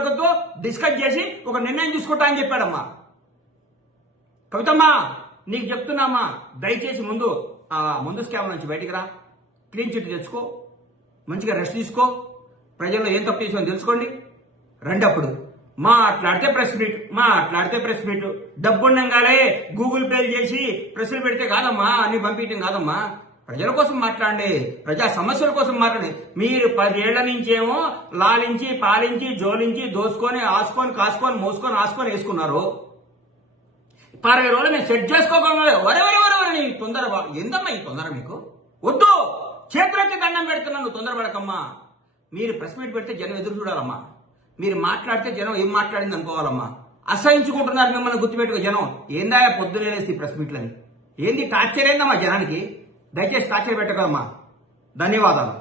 మంత్రివర్గంతో discuss చేసి ఒక నిర్ణయం తీసుకుంటా అని చెప్పాడమ్మా. కవితమ్మా నీకు చెప్తున్నామ్మా, దయచేసి ముందు స్కామ్ నుంచి బయటికి రా, క్లీన్ చిట్ తెచ్చుకో, మంచిగా రెస్ట్ తీసుకో, ప్రజల్లో ఏం తప్పు చేసామో తెలుసుకోండి, రండి. అప్పుడు మాట్లాడితే ప్రెస్ మీట్ డబ్బుండగానే గూగుల్ పే చేసి ప్రెస్లు పెడితే కాదమ్మా, అన్ని పంపించడం కాదమ్మా. ప్రజల కోసం మాట్లాడండి, ప్రజా సమస్యల కోసం మాట్లాడండి. మీరు 10 ఏళ్ల నుంచేమో లాలించి పాలించి జోలించి దోసుకొని ఆసుకొని కాసుకొని మోసుకొని ఆసుకొని వేసుకున్నారు. 12 రోజులు మేము సెట్ చేసుకోగలరు. వరే తొందర ఎందమ్మా ఈ తొందర మీకు? వద్దు, చేతులకి దండం పెడుతున్నాను, తొందరపడకమ్మా. మీరు ప్రెస్ మీట్ పెడితే జనం ఎదురు చూడాలమ్మా, మీరు మాట్లాడితే జనం ఏం మాట్లాడింది అనుకోవాలమ్మా. అసహించుకుంటున్నారు మిమ్మల్ని గుర్తుపెట్టుకో జనం. ఏందా పొద్దునేసి ప్రెస్ మీట్లని? ఏంది టార్చర్ ఏందమ్మా జనానికి? దయచేసి టార్చర్ పెట్టకమ్మా. ధన్యవాదాలు.